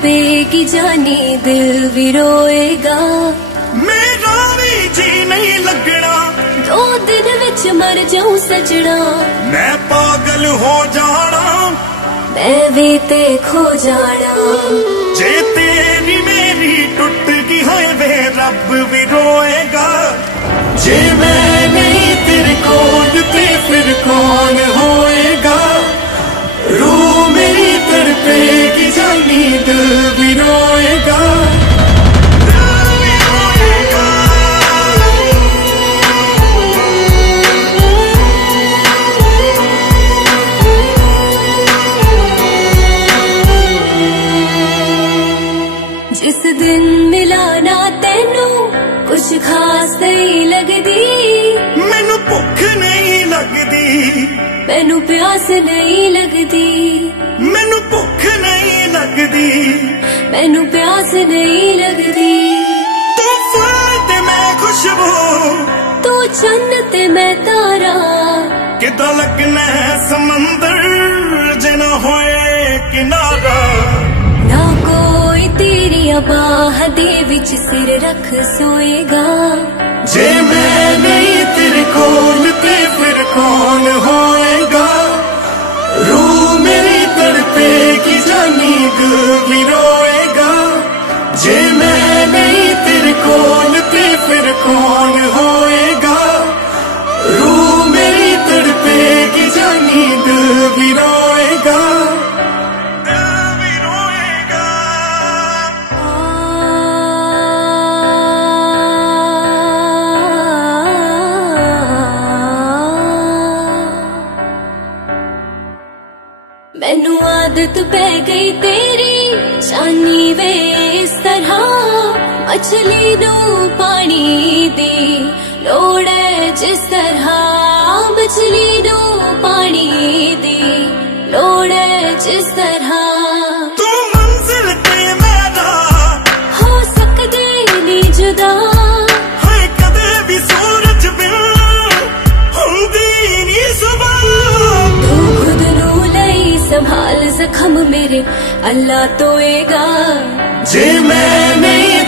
तड़पेगी जानी दिल भी रोएगा। मेरा भी जी नहीं लगना, 2 दिन विच मर जाऊं सजना। मैं पागल हो जाना, मैं भी ते खो जाना। जे तेरी मेरी टूट गई है वे रब भी रोएगा। जे मैं नहीं तेरे कोल ते फिर कौन होएगा। रूह मेरी तड़पेगी जानी दिल भी रोएगा। जिस दिन मिला ना तेनू कुछ खास नहीं लगदी। मैनू भुख नहीं लगदी, मैनू प्यास नहीं लगदी। मैनू भुख नहीं लगदी, मैनू प्यास नहीं लगदी। तू फूल ते मैं खुशबू, तू चन्न ते मैं तारा। किदा लगना है समंदर जे ना होए किनारा। ना कोई तेरी बाह दे विच सिर रख सोएगा। जे मैं नहीं तेरे कोल ते फिर कौन होएगा। रूह मेरी तड़पेगी जानी दिल भी रोएगा। जे मैं नहीं तेरे कोल ते फिर कौन होएगा। रूह मेरी तड़पेगी जानी दिल भी रोएगा। मैनू आदत पै गई तेरी जानी वे इस तरह। मछली नू पानी दी लोड़ है जिस तरह। मछली नू पानी दी लोड़ है जिस तरह। तू मंजिल ते मेरा हो सकदे नी जुदा। है कदे भी सूरज बिन हुंदी नी सुबह। तू खुद नू लई संभाल जख्म मेरे अल्लाह तोएगा। जे मैं नहीं